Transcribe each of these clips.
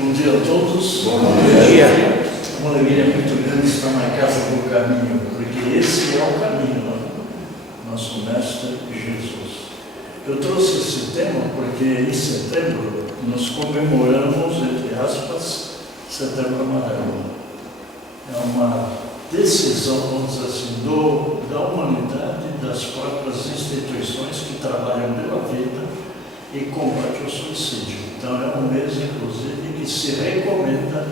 Bom dia a todos. Bom dia. É uma alegria muito grande estar na casa do caminho, porque esse é o caminho, nosso Mestre Jesus. Eu trouxe esse tema porque em setembro nós comemoramos, entre aspas, Setembro Amarelo. É uma decisão, vamos dizer assim, da humanidade, das próprias instituições que trabalham pela vida e combate o suicídio. Então é um mês, inclusive, que se recomenda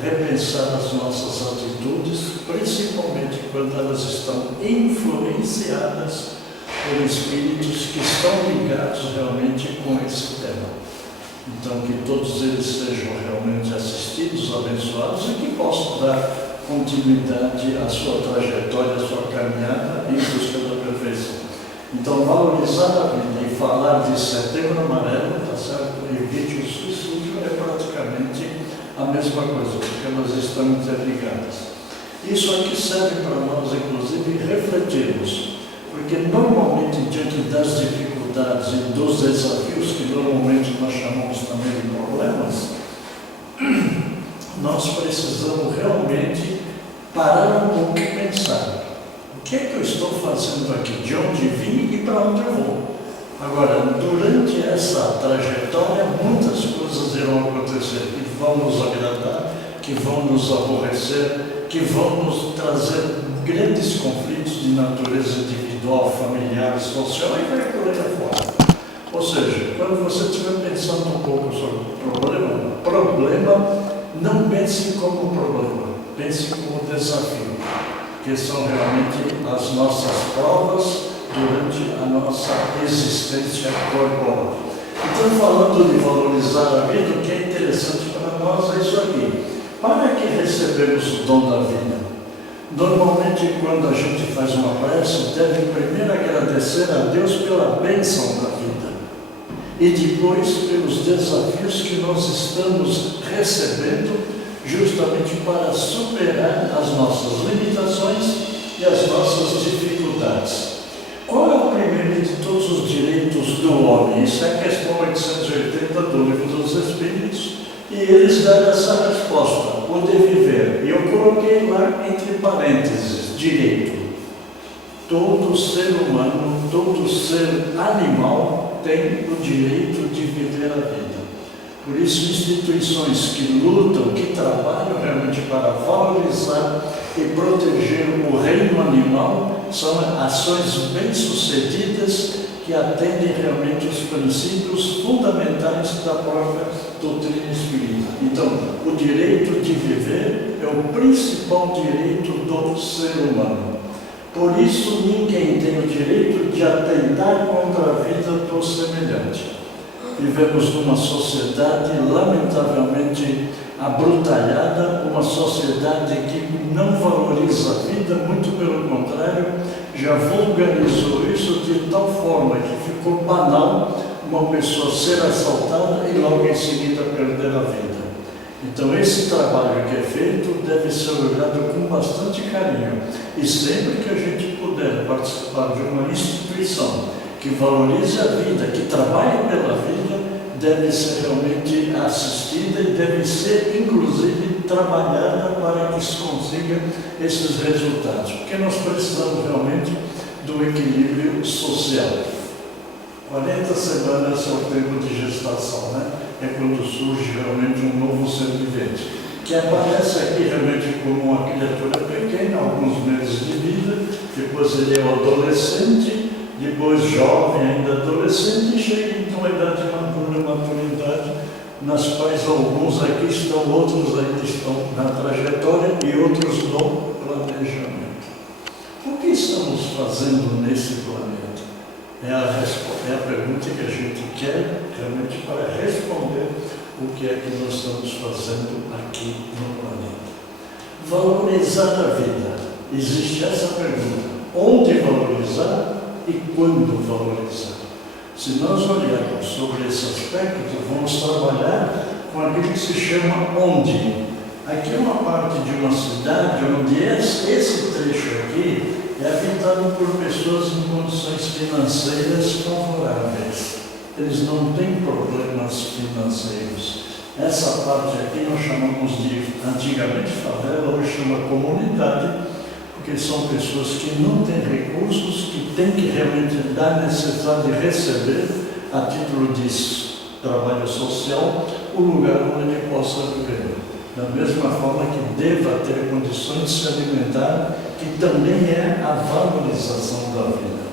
repensar as nossas atitudes, principalmente quando elas estão influenciadas por espíritos que estão ligados realmente com esse tema. Então que todos eles sejam realmente assistidos, abençoados e que possam dar continuidade à sua trajetória, à sua caminhada em busca da perfeição. Então, valorizar a vida e falar de Setembro Amarelo, tá certo? Evite o suicídio é praticamente a mesma coisa, porque elas estão interligadas. Isso aqui serve para nós, inclusive, refletirmos, porque normalmente, diante das dificuldades e dos desafios, que normalmente nós chamamos também de problemas, nós precisamos realmente parar um pouco e pensar. O que é que eu estou fazendo aqui? De onde vim e para onde eu vou? Agora, durante essa trajetória, muitas coisas irão acontecer que vão nos agradar, que vão nos aborrecer, que vão nos trazer grandes conflitos de natureza individual, familiar, social e vai por aí afora. Ou seja, quando você estiver pensando um pouco sobre o problema, não pense como problema, pense como desafio, que são realmente as nossas provas durante a nossa existência corporal. Então, falando de valorizar a vida, o que é interessante para nós é isso aqui. Para que recebemos o dom da vida? Normalmente, quando a gente faz uma prece, deve primeiro agradecer a Deus pela bênção da vida e depois pelos desafios que nós estamos recebendo justamente para superar as nossas limitações e as nossas dificuldades. Qual é o primeiro de todos os direitos do homem? Isso é a questão 880 do Livro dos Espíritos, e eles dão essa resposta, o de viver. E eu coloquei lá entre parênteses, direito. Todo ser humano, todo ser animal tem o direito de viver a vida. Por isso, instituições que lutam, que trabalham realmente para valorizar e proteger o reino animal, são ações bem-sucedidas que atendem realmente os princípios fundamentais da própria doutrina espírita. Então, o direito de viver é o principal direito do ser humano. Por isso, ninguém tem o direito de atentar contra a vida do semelhante. Vivemos numa sociedade lamentavelmente abrutalhada, uma sociedade que não valoriza a vida, muito pelo contrário, já vulgarizou isso de tal forma que ficou banal uma pessoa ser assaltada e logo em seguida perder a vida. Então esse trabalho que é feito deve ser olhado com bastante carinho e sempre que a gente puder participar de uma instituição que valorize a vida, que trabalhe pela vida, deve ser realmente assistida e deve ser, inclusive, trabalhada para que se consiga esses resultados. Porque nós precisamos realmente do equilíbrio social. 40 semanas é o tempo de gestação, né? É quando surge realmente um novo ser vivente, que aparece aqui realmente como uma criatura pequena, alguns meses de vida, depois ele é um adolescente, depois jovem, ainda adolescente, e chega então à idade madura, maturidade, nas quais alguns aqui estão, outros ainda estão na trajetória e outros no planejamento. O que estamos fazendo nesse planeta? É a pergunta que a gente quer realmente para responder o que é que nós estamos fazendo aqui no planeta. Valorizar a vida. Existe essa pergunta. Onde valorizar? E quando valorizar? Se nós olharmos sobre esse aspecto, vamos trabalhar com aquilo que se chama onde. Aqui é uma parte de uma cidade onde esse trecho aqui é habitado por pessoas em condições financeiras favoráveis. Eles não têm problemas financeiros. Essa parte aqui nós chamamos de, antigamente favela, hoje chama comunidade, porque são pessoas que não têm recursos, que têm que realmente dar necessidade de receber, a título de trabalho social, o lugar onde ele possa viver. Da mesma forma que deva ter condições de se alimentar, que também é a valorização da vida.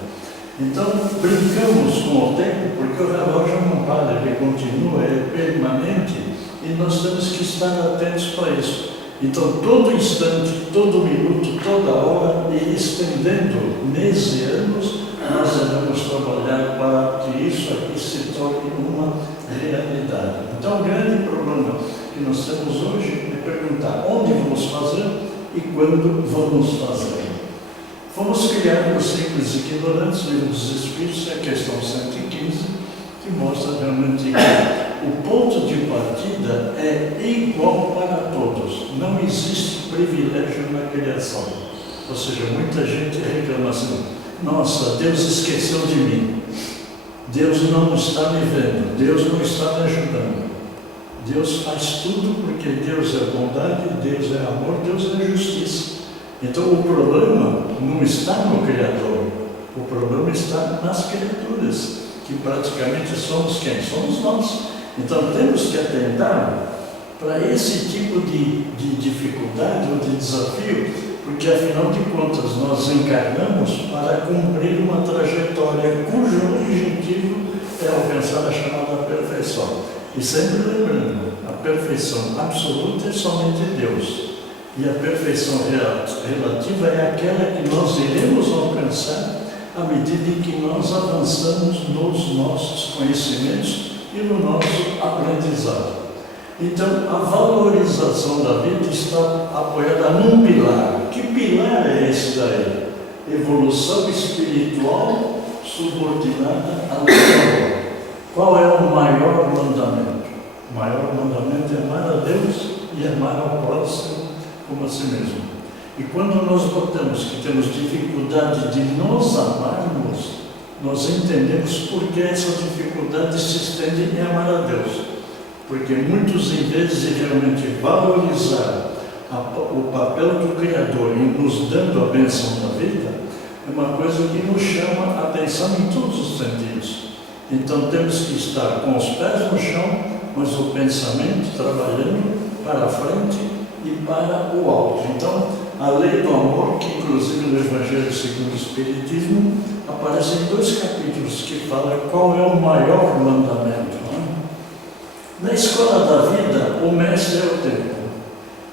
Então, brincamos com o tempo, porque o relógio não para, ele continua, é permanente, e nós temos que estar atentos para isso. Então, todo instante, todo minuto, toda hora, e estendendo meses e anos, nós devemos trabalhar para que isso aqui se torne uma realidade. Então, o grande problema que nós temos hoje é perguntar onde vamos fazer e quando vamos fazer. Fomos criados simples e ignorantes, livro dos Espíritos, é a questão 115, que mostra realmente que o ponto de partida é igual para todos. Não existe privilégio na criação. Ou seja, muita gente reclama assim: nossa, Deus esqueceu de mim. Deus não está me vendo. Deus não está me ajudando. Deus faz tudo porque Deus é bondade, Deus é amor, Deus é justiça. Então o problema não está no Criador. O problema está nas criaturas, que praticamente somos quem? Somos nós. Então temos que atentar para esse tipo de dificuldade ou de desafio, porque afinal de contas nós encarnamos para cumprir uma trajetória cujo objetivo é alcançar a chamada perfeição. E sempre lembrando, a perfeição absoluta é somente Deus. E a perfeição relativa é aquela que nós iremos alcançar à medida em que nós avançamos nos nossos conhecimentos e no nosso aprendizado. Então, a valorização da vida está apoiada num pilar. Que pilar é esse daí? Evolução espiritual subordinada ao amor. Qual é o maior mandamento? O maior mandamento é amar a Deus e amar ao próximo como a si mesmo. E quando nós notamos que temos dificuldade de nos amarmos, nós entendemos por que essa dificuldade se estende em amar a Deus. Porque muitos, em vez de realmente valorizar o papel do Criador em nos dando a bênção da vida, é uma coisa que nos chama a atenção em todos os sentidos. Então temos que estar com os pés no chão, mas o pensamento trabalhando para a frente e para o alto. Então, a lei do amor, que inclusive no Evangelho segundo o Espiritismo, aparece em 2 capítulos que falam qual é o maior mandamento. Na escola da vida, o mestre é o tempo.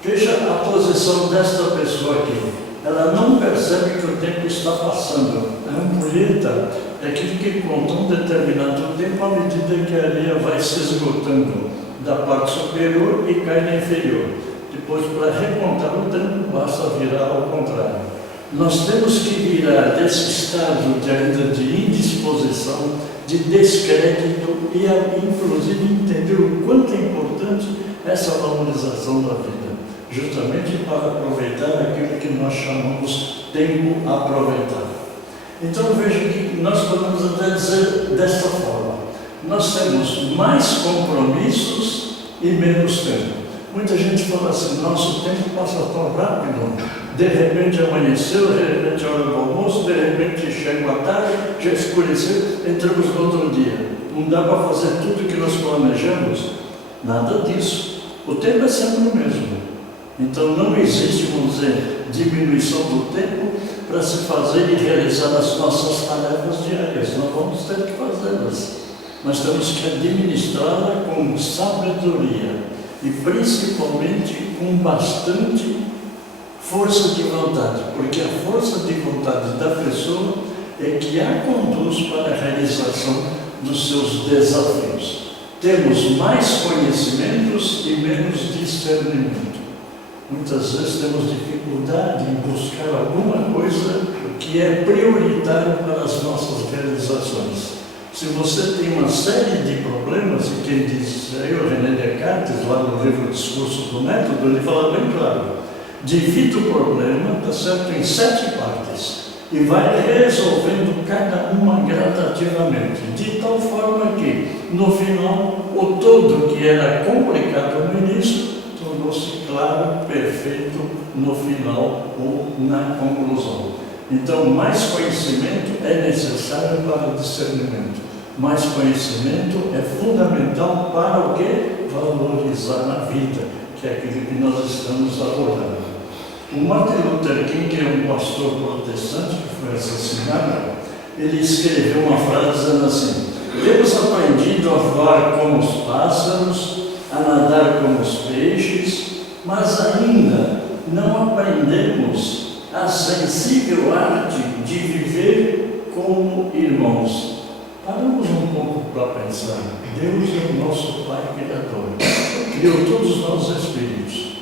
Veja a posição desta pessoa aqui. Ela não percebe que o tempo está passando. A ampulheta é aquilo que conta um determinado tempo à medida que a areia vai se esgotando da parte superior e cai na inferior. Depois, para recontar o tempo, basta virar ao contrário. Nós temos que virar desse estado de ainda de indisposição, de descrédito e, inclusive, entender o quanto é importante essa valorização da vida, justamente para aproveitar aquilo que nós chamamos tempo aproveitado. Então, veja que nós podemos até dizer desta forma: nós temos mais compromissos e menos tempo. Muita gente fala assim: nosso tempo passa tão rápido, de repente amanheceu, de repente é hora do almoço, de repente chega a tarde, já escureceu, entramos no outro dia. Não dá para fazer tudo o que nós planejamos? Nada disso. O tempo é sempre o mesmo. Então não existe, vamos dizer, diminuição do tempo para se fazer e realizar as nossas tarefas diárias. Nós vamos ter que fazê-las. Mas temos que administrá-la com sabedoria e principalmente com bastante força de vontade, porque a força de vontade da pessoa é que a conduz para a realização dos seus desafios. Temos mais conhecimentos e menos discernimento. Muitas vezes temos dificuldade em buscar alguma coisa que é prioritário para as nossas realizações. Se você tem uma série de problemas, e quem diz aí, o René Descartes, lá no livro Discurso do Método, ele fala bem claro: divide o problema, está certo, em 7 partes, e vai resolvendo cada uma gradativamente, de tal forma que, no final, o todo que era complicado no início, tornou-se claro, perfeito no final ou na conclusão. Então, mais conhecimento é necessário para o discernimento. Mais conhecimento é fundamental para o quê? Valorizar a vida, que é aquilo que nós estamos abordando. O Martin Luther King, que é um pastor protestante que foi assassinado, ele escreveu uma frase dizendo assim: temos aprendido a voar como os pássaros, a nadar como os peixes, mas ainda não aprendemos a sensível arte de viver como irmãos. Paramos um pouco para pensar. Deus é o nosso Pai Criador, criou todos nós espíritos.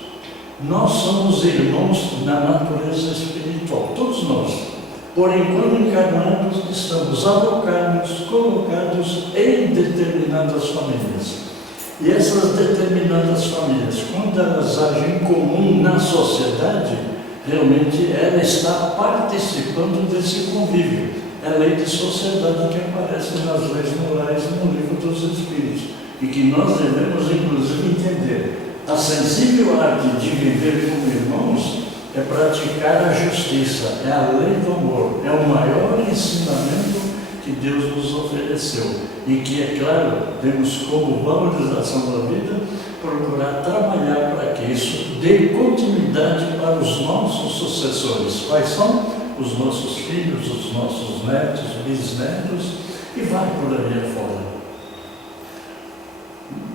Nós somos irmãos na natureza espiritual, todos nós. Porém, quando encarnados, estamos alocados, colocados em determinadas famílias. E essas determinadas famílias, quando elas agem em comum na sociedade, realmente ela está participando desse convívio. É a lei de sociedade que aparece nas leis morais no livro dos Espíritos, e que nós devemos, inclusive, entender. A sensível arte de viver como irmãos é praticar a justiça, é a lei do amor, é o maior ensinamento que Deus nos ofereceu. E que, é claro, temos como valorização da vida procurar trabalhar para que isso dê continuidade para os nossos sucessores. Quais são? Os nossos filhos, os nossos netos, bisnetos, e vai por aí afora.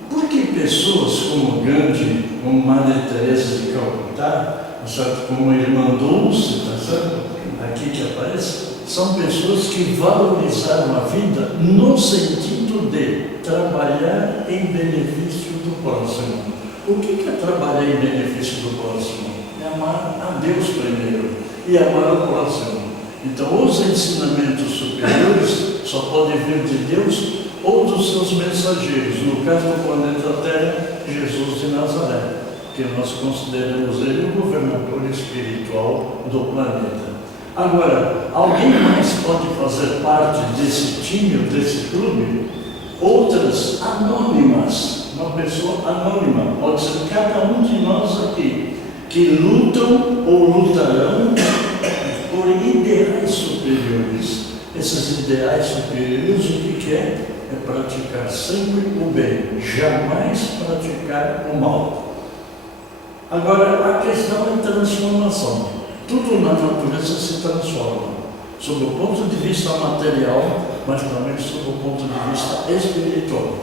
Por que pessoas como Gandhi, como Madre Teresa de Calcutá, certo? Como a Irmã Dulce, tá certo? Aqui que aparece, são pessoas que valorizaram a vida no sentido de trabalhar em benefício do próximo. O que é trabalhar em benefício do próximo? É amar a Deus primeiro e amar o próximo. Então, os ensinamentos superiores só podem vir de Deus ou dos seus mensageiros. No caso do planeta Terra, Jesus de Nazaré, que nós consideramos ele o governador espiritual do planeta. Agora, alguém mais pode fazer parte desse time, desse clube? Outras anônimas, uma pessoa anônima, pode ser cada um de nós aqui, que lutam ou lutarão por ideais superiores. Esses ideais superiores, o que é? É praticar sempre o bem, jamais praticar o mal. Agora, a questão é transformação. Tudo na natureza se transforma, sob o ponto de vista material, mas também sob o ponto de vista espiritual.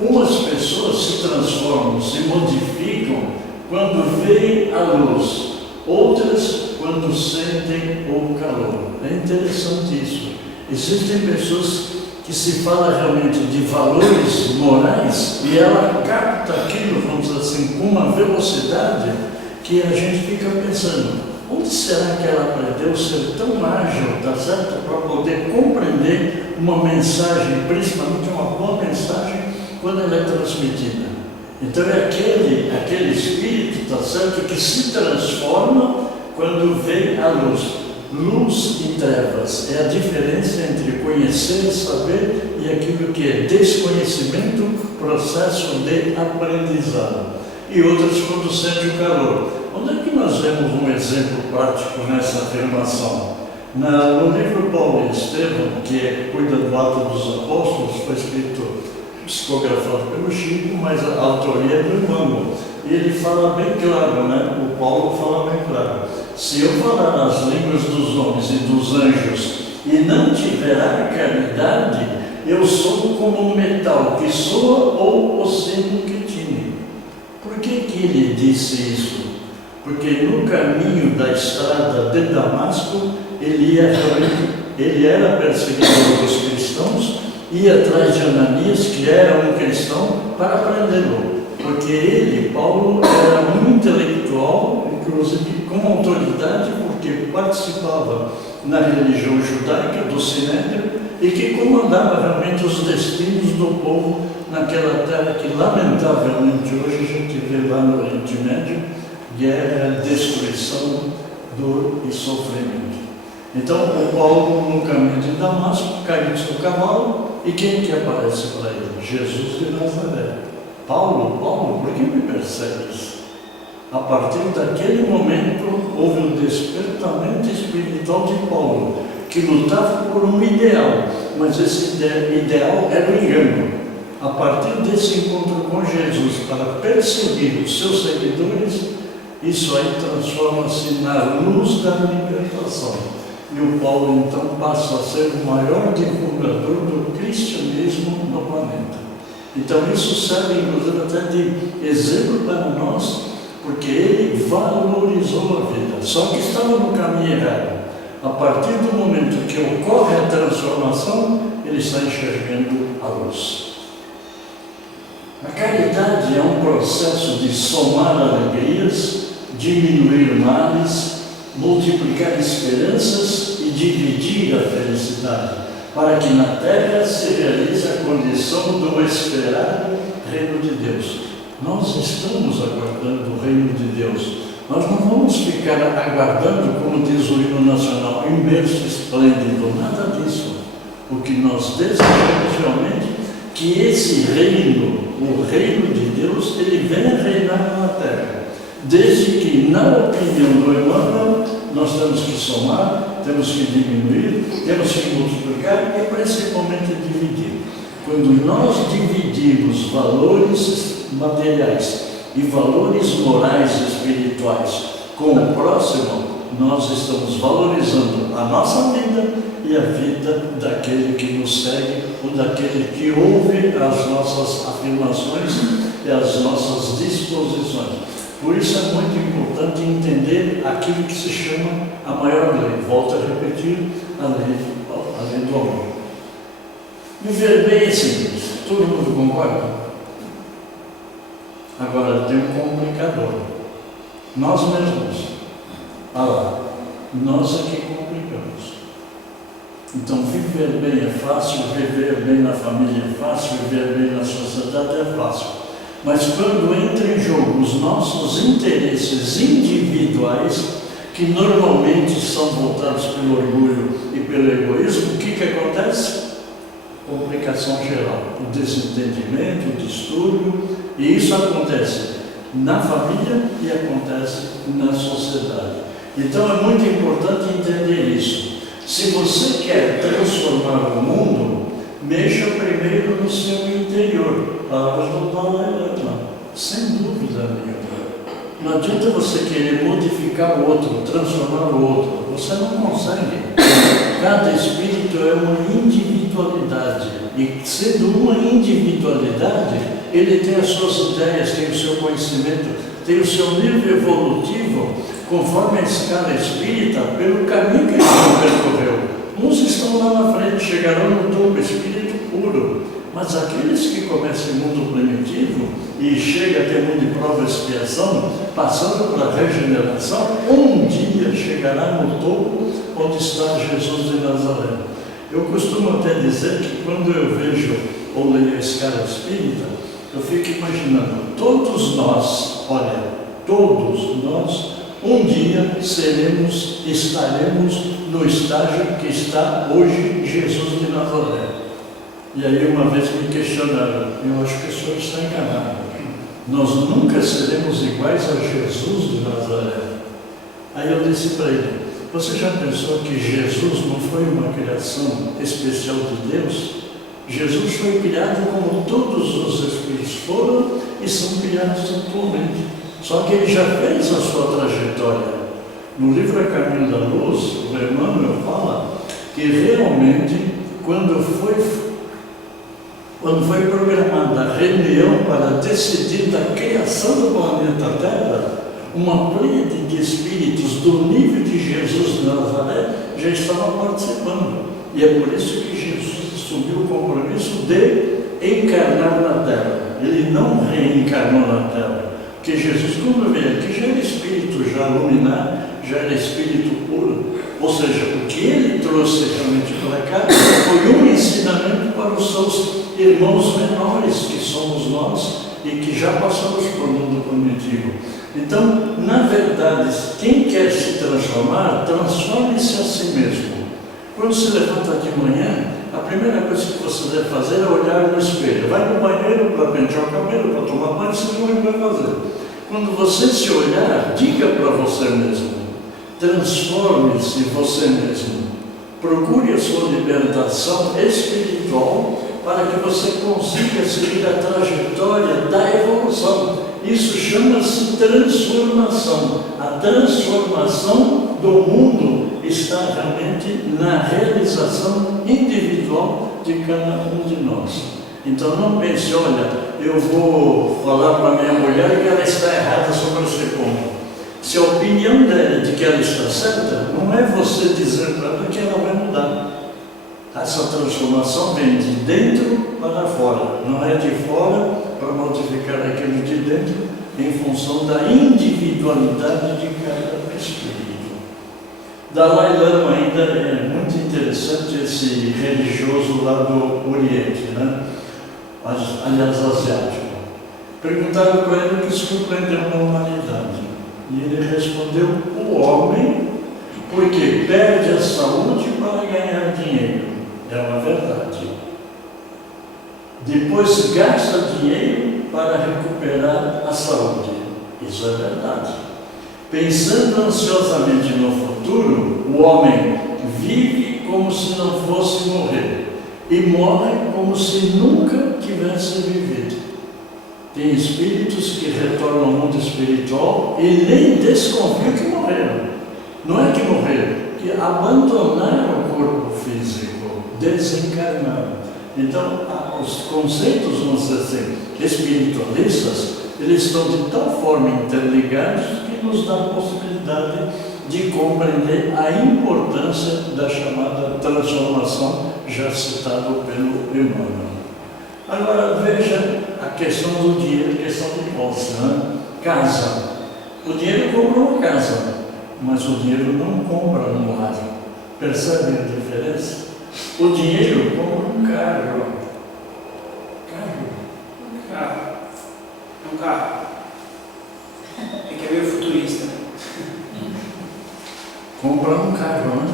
Umas pessoas se transformam, se modificam quando veem a luz, outras quando sentem o calor. É interessante isso. Existem pessoas que se fala realmente de valores morais e ela capta aquilo, vamos dizer assim, com uma velocidade que a gente fica pensando: onde será que ela aprendeu a ser tão ágil, tá certo? Para poder compreender uma mensagem, principalmente uma boa mensagem, quando ela é transmitida. Então é aquele espírito, tá certo, que se transforma quando vê a luz. Luz e trevas é a diferença entre conhecer e saber e aquilo que é desconhecimento, processo de aprendizado. E outras quando sente o calor. Onde é que nós vemos um exemplo prático nessa afirmação? No livro Paulo e Estevão, que cuida do Ato dos Apóstolos, foi escrito, psicografado pelo Chico, mas a autoria é do Emmanuel. E ele fala bem claro, né? O Paulo fala bem claro: se eu falar as línguas dos homens e dos anjos e não tiver a caridade, eu sou como um metal que soa ou o sino que tine. Por que ele disse isso? Porque no caminho da estrada de Damasco, ele era perseguidor dos cristãos, ia atrás de Ananias, que era um cristão, para prendê-lo. Porque ele, Paulo, era um intelectual, inclusive com autoridade, porque participava na religião judaica, do Sinédrio, e que comandava realmente os destinos do povo naquela terra que, lamentavelmente, hoje a gente vê lá no Oriente Médio, guerra, destruição, dor e sofrimento. Então, o Paulo, no caminho de Damasco, caiu do seu cavalo, e quem que aparece para ele? Jesus de Nazaré. Paulo, por que me persegues? A partir daquele momento, houve um despertamento espiritual de Paulo, que lutava por um ideal, mas esse ideal era o engano. A partir desse encontro com Jesus, para perseguir os seus seguidores, isso aí transforma-se na luz da libertação. E o Paulo, então, passa a ser o maior divulgador do cristianismo no planeta. Então, isso serve, inclusive, até de exemplo para nós, porque ele valorizou a vida, só que estava no caminho errado. A partir do momento que ocorre a transformação, ele está enxergando a luz. A caridade é um processo de somar alegrias, diminuir males, multiplicar esperanças e dividir a felicidade, para que na terra se realize a condição do esperado reino de Deus. Nós estamos aguardando o reino de Deus. Nós não vamos ficar aguardando, como diz o hino nacional, em berço esplêndido, nada disso. O que nós desejamos realmente é que esse reino, o reino de Deus, ele venha reinar na terra. Desde que, na opinião do Emmanuel, nós temos que somar, temos que diminuir, temos que multiplicar e principalmente dividir. Quando nós dividimos valores materiais e valores morais e espirituais com o próximo, nós estamos valorizando a nossa vida e a vida daquele que nos segue ou daquele que ouve as nossas afirmações e as nossas disposições. Por isso é muito importante entender aquilo que se chama a maior lei. Volto a repetir, a lei do amor. Viver bem é simples. Todo mundo concorda? Agora tem um complicador. Nós mesmos. Nós é que complicamos. Então viver bem é fácil, viver bem na família é fácil, viver bem na sociedade é fácil. Mas quando entra em jogo os nossos interesses individuais, que normalmente são voltados pelo orgulho e pelo egoísmo, o que acontece? Complicação geral, o desentendimento, o distúrbio, e isso acontece na família e acontece na sociedade. Então é muito importante entender isso. Se você quer transformar o mundo, mexa primeiro no seu interior. Palavras do Dalai Lama, sem dúvida nenhuma. Não adianta você querer modificar o outro, transformar o outro. Você não consegue. Cada espírito é uma individualidade. E sendo uma individualidade, ele tem as suas ideias, tem o seu conhecimento, tem o seu nível evolutivo, conforme a escala espírita, pelo caminho que ele percorreu. Uns estão lá na frente, chegarão no topo, espírito puro. Mas aqueles que começam em mundo primitivo e chegam até mundo de prova e expiação, passando pela regeneração, um dia chegará no topo onde está Jesus de Nazaré. Eu costumo até dizer que quando eu vejo ou leio a escala espírita, eu fico imaginando, todos nós, um dia estaremos no estágio que está hoje Jesus de Nazaré. E aí uma vez me questionaram, eu acho que o senhor está enganado. Nós nunca seremos iguais a Jesus de Nazaré. Aí eu disse para ele, você já pensou que Jesus não foi uma criação especial de Deus? Jesus foi criado como todos os espíritos foram e são criados atualmente. Só que ele já fez a sua trajetória. No livro A Caminho da Luz, o Emmanuel fala que realmente, quando foi programada a reunião para decidir da criação do planeta Terra, uma pleiade de espíritos do nível de Jesus de Nazaré já estavam participando. E é por isso que Jesus assumiu o compromisso de encarnar na Terra. Ele não reencarnou na Terra. Porque Jesus, quando veio aqui, já era espírito, já luminar, já era espírito puro. Ou seja, o que ele trouxe realmente para cá foi um ensinamento para os seus irmãos menores, que somos nós, e que já passamos por mundo primitivo. Então, na verdade, quem quer se transformar, transforme-se a si mesmo. Quando se levanta de manhã, a primeira coisa que você deve fazer é olhar no espelho. Vai no banheiro para pentear o cabelo, para tomar banho, você não vai fazer. Quando você se olhar, diga para você mesmo, transforme-se você mesmo. Procure a sua libertação espiritual para que você consiga seguir a trajetória da evolução. Isso chama-se transformação. A transformação do mundo está realmente na realização individual de cada um de nós. Então não pense, olha, eu vou falar para minha mulher que ela está errada sobre esse ponto. Se a opinião dela é de que ela está certa, não é você dizer para ela que ela vai mudar. Essa transformação vem de dentro para fora, não é de fora para modificar aquilo de dentro em função da individualidade de cada espírito. Dalai Lama ainda é muito interessante, esse religioso lá do Oriente, né? Aliás, asiático. Perguntaram para ele o que surpreendeu na humanidade. E ele respondeu: o homem, porque perde a saúde para ganhar dinheiro. É uma verdade. Depois gasta dinheiro para recuperar a saúde. Isso é verdade. Pensando ansiosamente no futuro, o homem vive como se não fosse morrer e morre como se nunca tivesse vivido. Tem espíritos que retornam ao mundo espiritual e nem desconfiam que morreram. Não é que morreram, que abandonaram o corpo físico, desencarnaram. Então, os conceitos, vamos dizer assim, espiritualistas, eles estão de tal forma interligados que nos dá a possibilidade de compreender a importância da chamada transformação, já citado pelo Emmanuel. Agora, veja a questão do dinheiro, a questão de posse, né? Casa. O dinheiro compra uma casa, mas o dinheiro não compra um lar. Percebem a diferença? O dinheiro compra um carro. É um carro. É que é meio futurista. Compra um carro, né?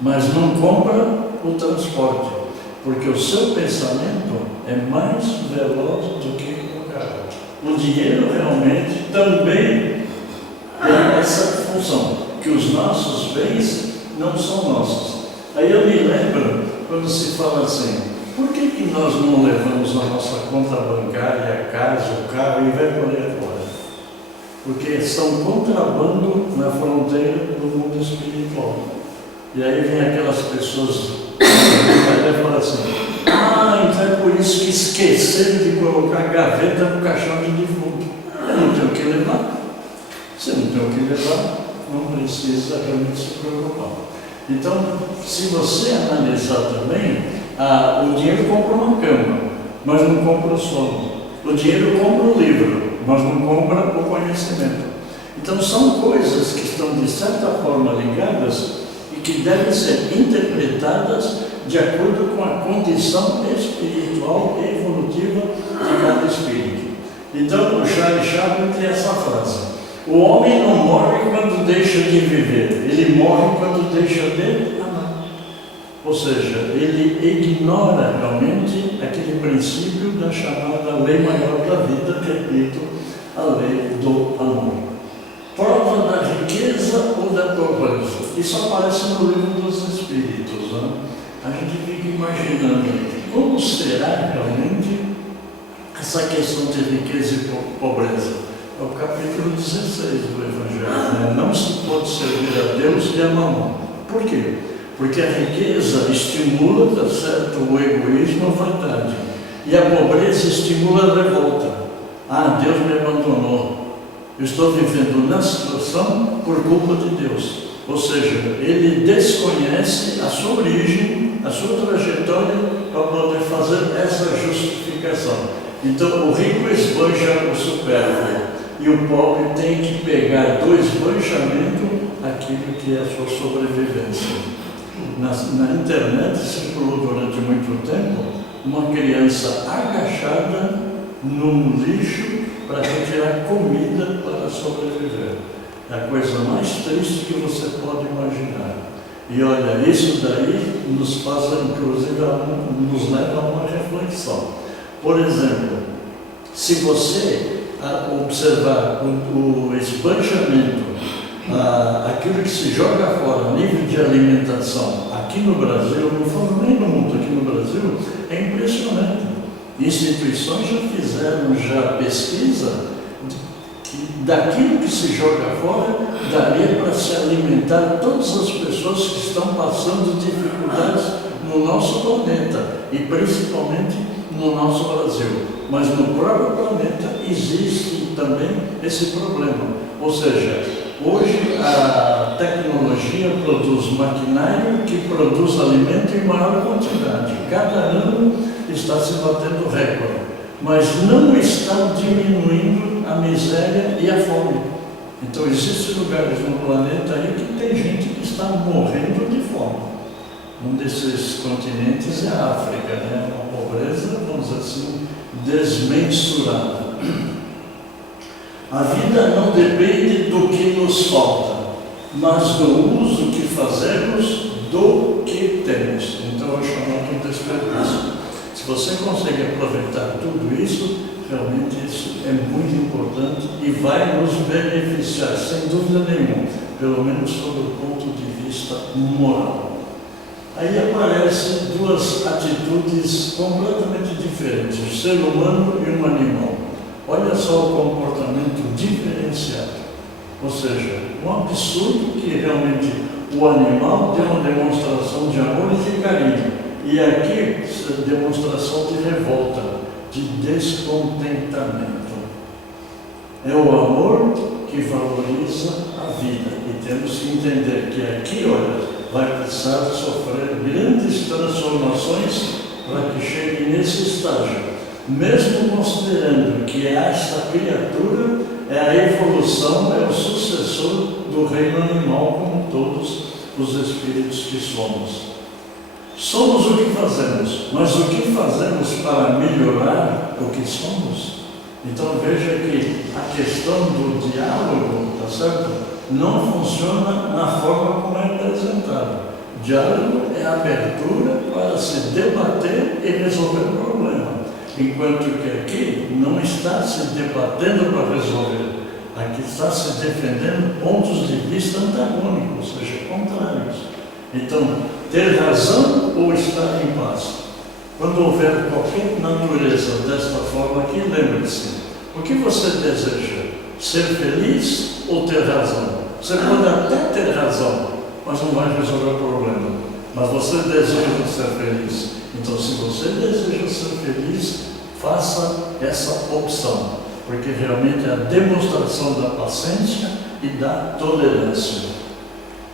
Mas não compra o transporte, porque o seu pensamento é mais veloz do que o carro. O dinheiro realmente também tem essa função, que os nossos bens não são nossos. Aí eu me lembro quando se fala assim: por que nós não levamos a nossa conta bancária, a casa, o carro e vai por aí fora? Porque são contrabando na fronteira do mundo espiritual. E aí vem aquelas pessoas que falam assim: então é por isso que esqueceram de colocar gaveta no caixão de defunto. Eu não tenho o que levar. Você não tem o que levar, não precisa realmente se preocupar. Então, se você analisar também, o dinheiro compra uma cama, mas não compra o sono. O dinheiro compra o livro, mas não compra o conhecimento. Então, são coisas que estão, de certa forma, ligadas e que devem ser interpretadas de acordo com a condição espiritual e evolutiva de cada espírito. Então, o Charles Chaplin tem essa frase: o homem não morre quando deixa de viver, ele morre quando deixa de amar. Ou seja, ele ignora realmente aquele princípio da chamada lei maior da vida, repito, a lei do amor. Prova da riqueza ou da pobreza. Isso aparece no livro dos Espíritos, né? A gente fica imaginando como será realmente essa questão de riqueza e pobreza. É o capítulo 16 do Evangelho, né? Não se pode servir a Deus e a mamão. Por quê? Porque a riqueza estimula, tá certo, o egoísmo, a vaidade. E a pobreza estimula a revolta. Deus me abandonou. Eu estou vivendo na situação por culpa de Deus. Ou seja, ele desconhece a sua origem, a sua trajetória, para poder fazer essa justificação. Então, o rico esbanja o supérfluo. E o pobre tem que pegar do esbanchamento aquilo que é a sua sobrevivência. Na internet circulou durante muito tempo uma criança agachada num lixo para retirar comida para sobreviver. É a coisa mais triste que você pode imaginar. E olha, isso daí nos faz, inclusive, nos leva a uma reflexão. Por exemplo, se você observar o esbanjamento, aquilo que se joga fora, nível de alimentação, aqui no Brasil, não falo nem no mundo, aqui no Brasil, é impressionante. Instituições já fizeram pesquisa daquilo que se joga fora, daria para se alimentar todas as pessoas que estão passando dificuldades no nosso planeta, e principalmente no nosso Brasil. Mas no próprio planeta existe também esse problema. Ou seja, hoje a tecnologia produz maquinário que produz alimento em maior quantidade. Cada ano está se batendo recorde, mas não está diminuindo a miséria e a fome. Então existem lugares no planeta aí que tem gente que está morrendo de fome. Um desses continentes é a África, né? Uma pobreza, vamos dizer assim, desmensurada. A vida não depende do que nos falta, mas do uso que fazemos do que temos. Então eu chamo aqui de desperdício. Se você consegue aproveitar tudo isso, realmente isso é muito importante e vai nos beneficiar, sem dúvida nenhuma, pelo menos sob o ponto de vista moral. Aí aparecem duas atitudes completamente diferentes, o ser humano e um animal. Olha só o comportamento diferenciado. Ou seja, um absurdo que realmente o animal deu uma demonstração de amor e de carinho. E aqui, demonstração de revolta, de descontentamento. É o amor que valoriza a vida. E temos que entender que aqui, olha, vai precisar sofrer grandes transformações para que chegue nesse estágio. Mesmo considerando que essa criatura é a evolução, é o sucessor do reino animal, como todos os espíritos que somos. Somos o que fazemos, mas o que fazemos para melhorar o que somos? Então veja que a questão do diálogo, tá certo? Não funciona na forma como é apresentado. Diálogo é abertura para se debater e resolver o problema. Enquanto que aqui não está se debatendo para resolver. Aqui está se defendendo pontos de vista antagônicos, ou seja, contrários. Então, ter razão ou estar em paz? Quando houver qualquer natureza desta forma aqui, lembre-se, o que você deseja? Ser feliz ou ter razão? Você pode até ter razão, mas não vai resolver o problema. Mas você deseja ser feliz. Então, se você deseja ser feliz, faça essa opção, porque realmente é a demonstração da paciência e da tolerância.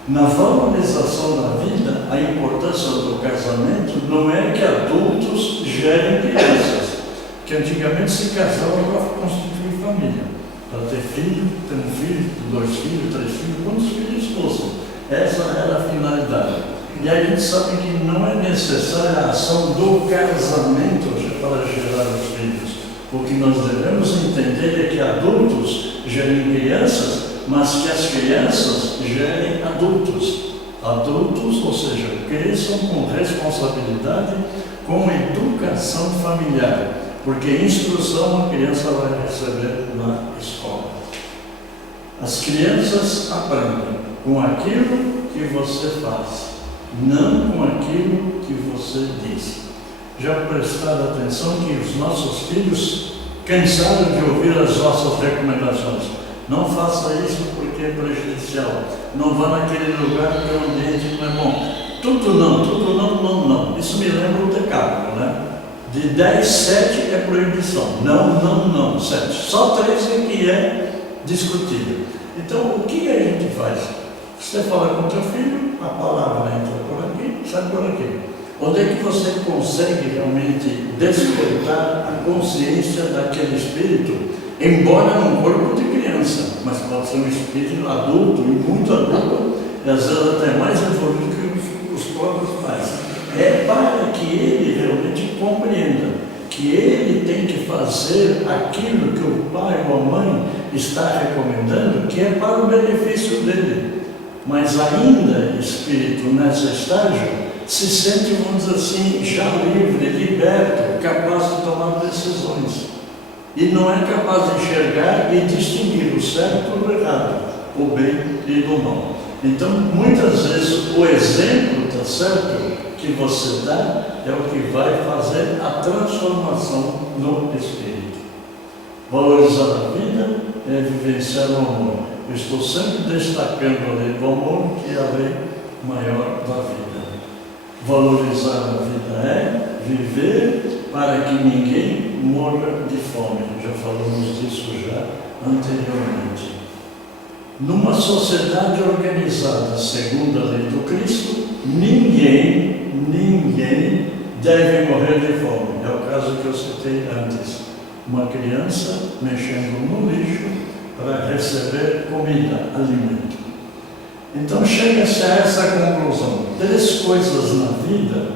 Na valorização da vida, a importância do casamento não é que adultos gerem crianças, que antigamente se casavam para constituir família, para ter filho, ter um filho, 2 filhos, 3 filhos, quantos filhos fossem. Essa era a finalidade. E a gente sabe que não é necessária a ação do casamento para gerar os filhos. O que nós devemos entender é que adultos gerem crianças, mas que as crianças gerem adultos. Adultos, ou seja, cresçam com responsabilidade, com educação familiar, porque instrução a criança vai receber na escola. As crianças aprendem com aquilo que você faz, não com aquilo que você diz. Já prestaram atenção que os nossos filhos cansaram de ouvir as nossas recomendações? Não faça isso porque é prejudicial. Não vá naquele lugar que o ambiente não é bom. Tudo não. Isso me lembra o decálogo, né? De 10, 7 é proibição. Não, 7. Só 3 é que é discutível. Então, o que a gente faz? Você fala com o teu filho, a palavra entra por aqui, sai por aqui. Onde é que você consegue realmente despertar a consciência daquele espírito? Embora num corpo de criança, mas pode ser um espírito adulto e muito adulto, e às vezes até mais evoluído que os próprios pais. É para que ele realmente compreenda que ele tem que fazer aquilo que o pai ou a mãe está recomendando, que é para o benefício dele. mas ainda espírito nesse estágio, se sente, vamos dizer assim, já livre, liberto, capaz de tomar decisões. E não é capaz de enxergar e distinguir o certo do errado, o bem e do mal. Então, muitas vezes, o exemplo, tá certo, que você dá é o que vai fazer a transformação no espírito. Valorizar a vida é vivenciar o amor. Eu estou sempre destacando a lei do amor, que é a lei maior da vida. Valorizar a vida é viver para que ninguém morra de fome. Já falamos disso já anteriormente. Numa sociedade organizada segundo a lei do Cristo, ninguém deve morrer de fome. É o caso que eu citei antes. Uma criança mexendo no lixo para receber comida, alimento. Então chega-se a essa conclusão. 3 coisas na vida,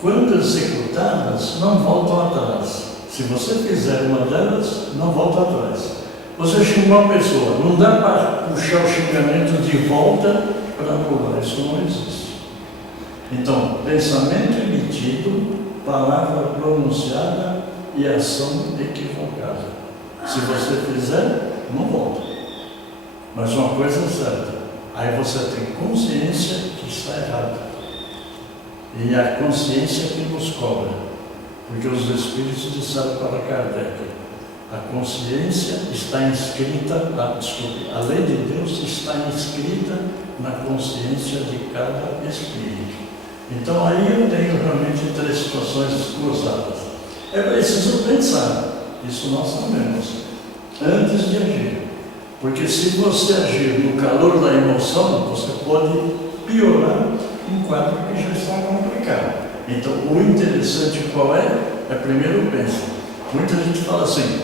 quando executadas, não voltam atrás. Se você fizer uma delas, não volta atrás. Você xingou uma pessoa, não dá para puxar o xingamento de volta para pular, isso não existe. Então, pensamento emitido, palavra pronunciada e ação equivocada. Se você fizer, não volta. Mas uma coisa é certa, aí você tem consciência que está errado. E a consciência que nos cobra. Porque os Espíritos disseram para Kardec, a consciência está inscrita, a lei de Deus está inscrita na consciência de cada espírito. Então aí eu tenho realmente 3 situações cruzadas. É preciso pensar, isso nós sabemos, antes de agir. Porque se você agir no calor da emoção, você pode piorar um quadro que já está complicado. Então o interessante qual é? É primeiro pensar. Muita gente fala assim,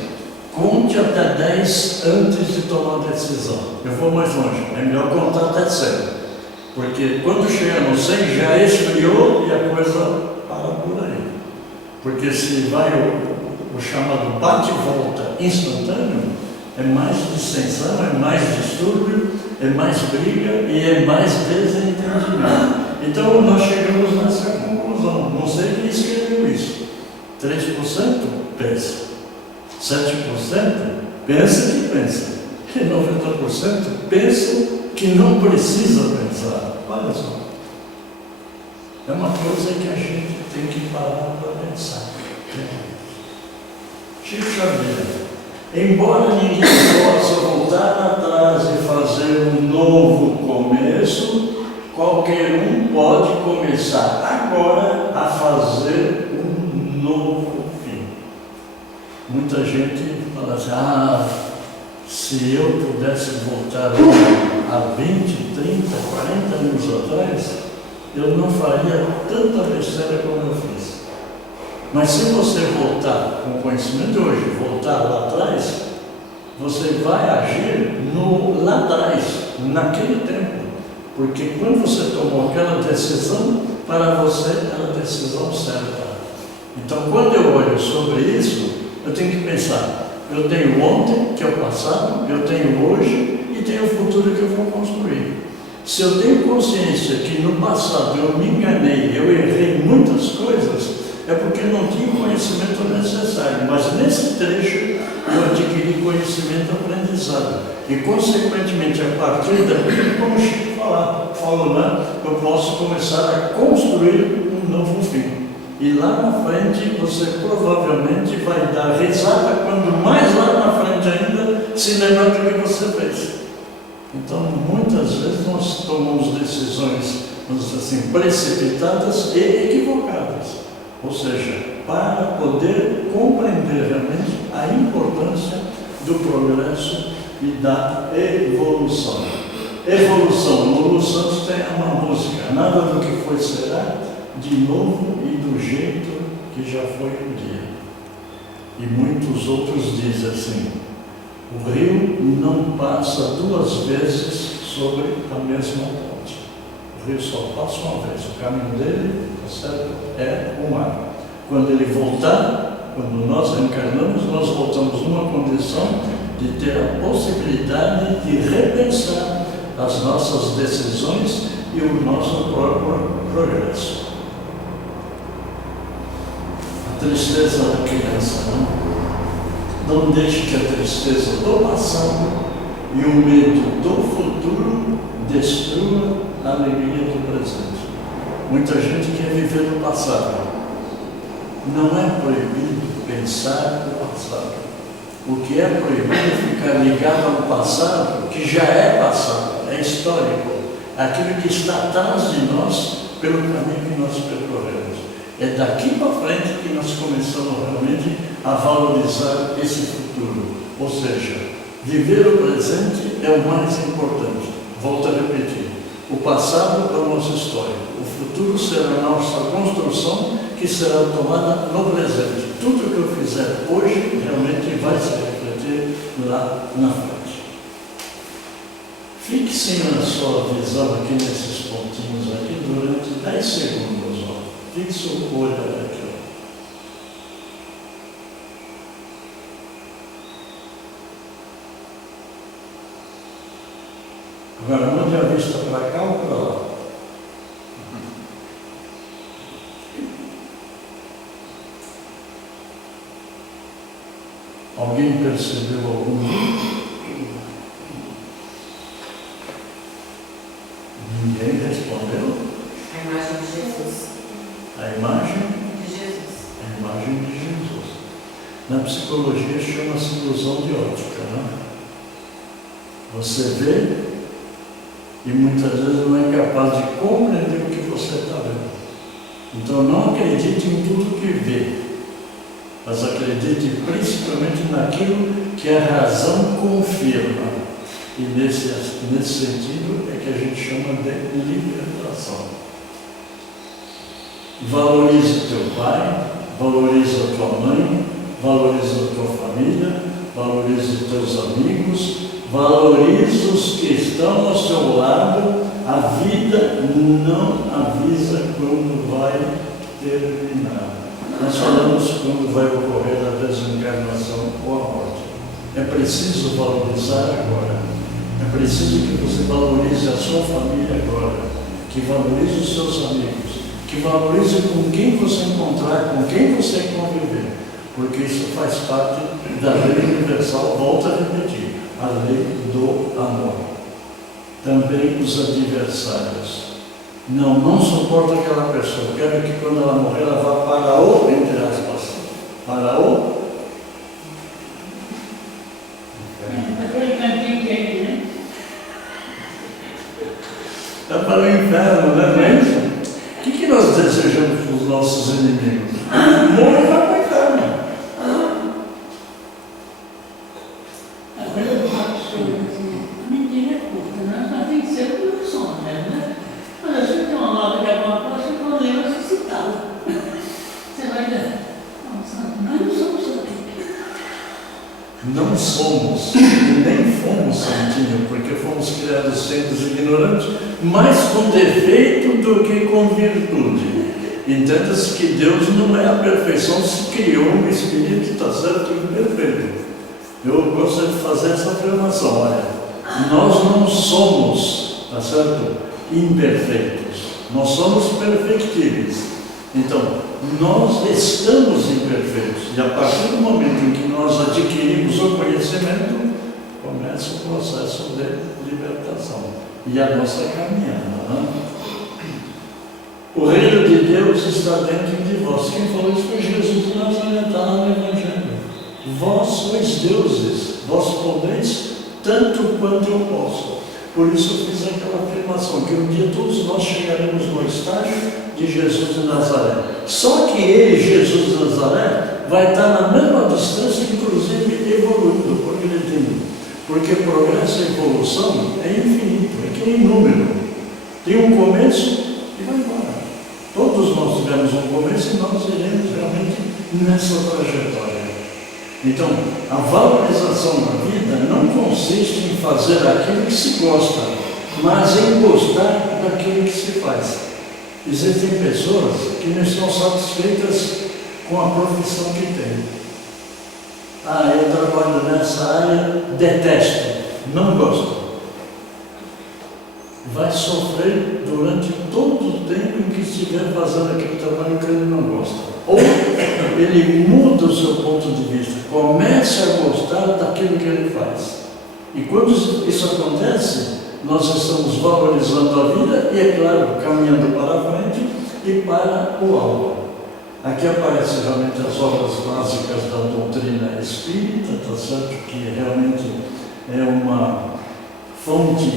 conte até 10 antes de tomar a decisão. Eu vou mais longe, é melhor contar até 100. Porque quando chega no 100 já esfriou e a coisa para por aí. Porque se vai o chamado bate-volta instantâneo, é mais dissensão, é mais distúrbio, é mais briga e é mais desentendimento. Então nós chegamos nessa conclusão. Não sei quem escreveu isso. 3% pensa. 7% pensa que pensa. E 90% pensa que não precisa pensar. Olha só. É uma coisa que a gente tem que parar para pensar. Chico Xavier. Embora ninguém possa voltar atrás e fazer um novo começo, qualquer um pode começar agora a fazer um novo fim. Muita gente fala assim, se eu pudesse voltar há 20, 30, 40 anos atrás, eu não faria tanta besteira como eu fiz. Mas se você voltar com o conhecimento de hoje, voltar lá atrás, você vai agir lá atrás, naquele tempo. Porque quando você tomou aquela decisão, para você era a decisão certa. Então, quando eu olho sobre isso, eu tenho que pensar, eu tenho ontem, que é o passado, eu tenho hoje e tenho o futuro que eu vou construir. Se eu tenho consciência que no passado eu me enganei, eu errei muitas coisas, é porque não tinha o conhecimento necessário. Mas nesse trecho eu adquiri conhecimento aprendizado. E, consequentemente, a partir daqui, como o Chico falou, né, eu posso começar a construir um novo fim. E lá na frente, você provavelmente vai dar risada quando mais lá na frente ainda se lembrar do que você fez. Então, muitas vezes nós tomamos decisões, vamos dizer assim, precipitadas e equivocadas. Ou seja, para poder compreender realmente a importância do progresso e da evolução. Evolução, no Lulu Santos tem uma música, nada do que foi será, de novo e do jeito que já foi um dia. E muitos outros dizem assim, o rio não passa 2 vezes sobre a mesma ponte. O rio só passa uma vez, o caminho dele, certo, é o mar. Quando ele voltar, quando nós reencarnamos, nós voltamos numa condição de ter a possibilidade de repensar as nossas decisões e o nosso próprio progresso. A tristeza da criança, não deixe que a tristeza do passado e o medo do futuro destrua a alegria do presente. Muita gente quer viver no passado. Não é proibido pensar no passado. O que é proibido é ficar ligado ao passado, que já é passado, é histórico. Aquilo que está atrás de nós, pelo caminho que nós percorremos. É daqui para frente que nós começamos realmente a valorizar esse futuro. Ou seja, viver o presente é o mais importante. Volto a repetir. O passado é a nossa história. O futuro será a nossa construção, que será tomada no presente. Tudo que eu fizer hoje realmente vai se refletir lá na frente. Fixe na sua visão aqui nesses pontinhos aqui durante 10 segundos. Fixe o olho aqui. Agora, mande a vista para cá ou para lá? Alguém percebeu algum? Ninguém respondeu? A imagem de Jesus. A imagem? De Jesus. A imagem de Jesus. Na psicologia chama-se ilusão de ótica, né? Você vê e muitas vezes não é capaz de compreender o que você está vendo. Então não acredite em tudo que vê, mas acredite principalmente naquilo que a razão confirma. E nesse sentido é que a gente chama de libertação. Valorize teu pai, valorize a tua mãe, valorize a tua família, valorize teus amigos, valorize os que estão ao seu lado. A vida não avisa quando vai terminar. Nós falamos quando vai ocorrer a desencarnação ou a morte. É preciso valorizar agora. É preciso que você valorize a sua família agora, que valorize os seus amigos, que valorize com quem você encontrar, com quem você conviver, porque isso faz parte da lei universal, volto a repetir, a lei do amor. Também os adversários. Não suporto aquela pessoa. Quero que quando ela morrer, ela vá para o, entre aspas, para o... Aquele cantinho que é, né? É para o inferno, né? Não é isso? O que nós desejamos para os nossos inimigos? Morra e vai para o inferno. Agora eu falo sobre assim, a mentira é curta, né? Mas tem que ser o que som, né? Mas se tem uma nota de alguma coisa, você não lembra se citá-la. Você vai dizer, nós não somos santos. Não somos, e nem fomos santinhos, porque fomos criados seres ignorantes, mais com defeito do que com virtude. Entenda-se que Deus não é a perfeição, se criou um espírito, está certo, imperfeito. Eu gosto de fazer essa afirmação, olha, nós não somos, está certo, imperfeitos, nós somos perfectíveis. Então, nós estamos imperfeitos, e a partir do momento em que nós adquirimos o conhecimento, começa o processo de libertação e a nossa caminhada. Né? O reino de Deus está dentro de vós. Quem falou isso foi Jesus de Nazaré, está lá no Evangelho. Vós sois deuses, vós podeis tanto quanto eu posso. Por isso eu fiz aquela afirmação, que um dia todos nós chegaremos no estágio de Jesus de Nazaré. Só que ele, Jesus de Nazaré, vai estar na mesma distância, inclusive evoluindo, progredindo. Porque progresso e evolução é infinito, é que nem número. Tem um começo e vai embora. Todos nós tivemos um começo e nós iremos realmente nessa trajetória. Então, a valorização da vida não consiste em fazer aquilo que se gosta, mas em gostar daquilo que se faz. Existem pessoas que não estão satisfeitas com a profissão que têm. Ah, eu trabalho nessa área, detesto, não gosto. vai sofrer durante todo o tempo em que estiver fazendo aquele trabalho que ele não gosta. Ou ele muda o seu ponto de vista, começa a gostar daquilo que ele faz. E quando isso acontece, nós estamos valorizando a vida e, é claro, caminhando para frente e para o alto. Aqui aparecem realmente as obras básicas da doutrina espírita, tá certo? Que realmente é uma fonte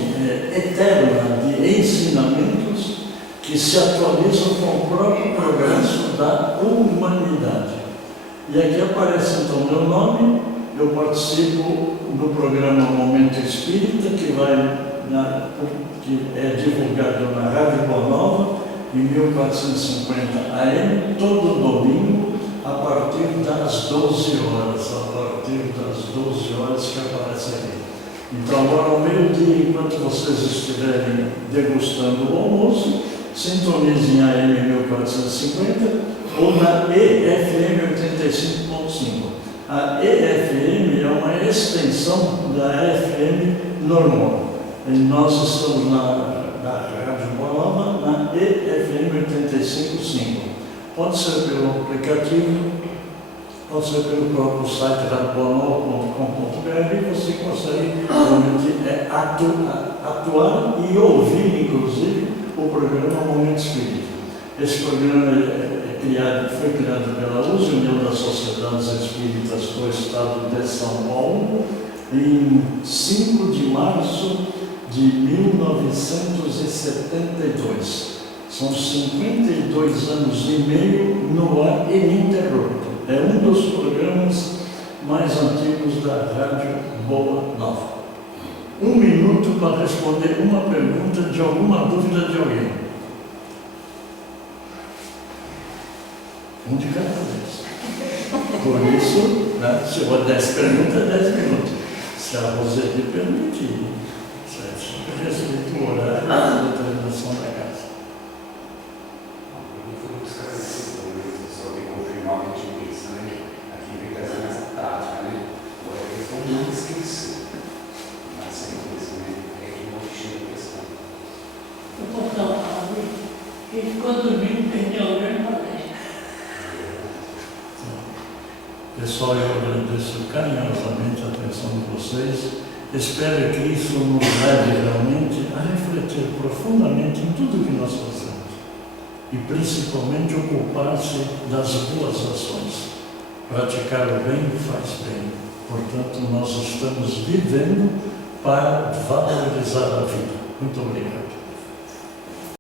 eterna de ensinamentos que se atualizam com o próprio progresso da humanidade. E aqui aparece então meu nome, eu participo do programa Momento Espírita, que é divulgado na Rádio Boa Nova, em 1450 AM, todo domingo, a partir das 12 horas, que aparece aqui. Então, agora ao meio-dia, enquanto vocês estiverem degustando o almoço, sintonizem a AM 1450 ou na EFM 85.5. A EFM é uma extensão da FM normal. E nós estamos na Rádio Boa Nova, na EFM 85.5. Pode ser pelo aplicativo, pode ser pelo próprio site radioboanova.com.br e você consegue realmente atuar e ouvir, inclusive, o programa Momento Espírita. Esse programa foi criado pela União das Sociedades Espíritas do Estado de São Paulo em 5 de março de 1972. São 52 anos e meio no ar ininterrupto. É um dos programas mais antigos da Rádio Boa Nova. 1 minuto para responder uma pergunta de alguma dúvida de alguém. Um de cada vez. Por isso, se eu for 10 perguntas, 10 minutos. Se a Roseli permitir, eu respeito o horário da determinação da casa. Eu fui buscar esse só de confirmar o que a gente pensa, né? Aqui vem trazendo essa tática, né? Agora a questão não esquecer. Mas sem conhecimento é que não chega a questão. Eu posso dar uma palavra? Ele ficou dormindo, perdeu a grande palestra. Pessoal, eu agradeço carinhosamente a atenção de vocês. Espero que isso nos leve realmente a refletir profundamente em tudo que nós fazemos. E principalmente ocupar-se das boas ações. Praticar o bem faz bem. Portanto, nós estamos vivendo para valorizar a vida. Muito obrigado.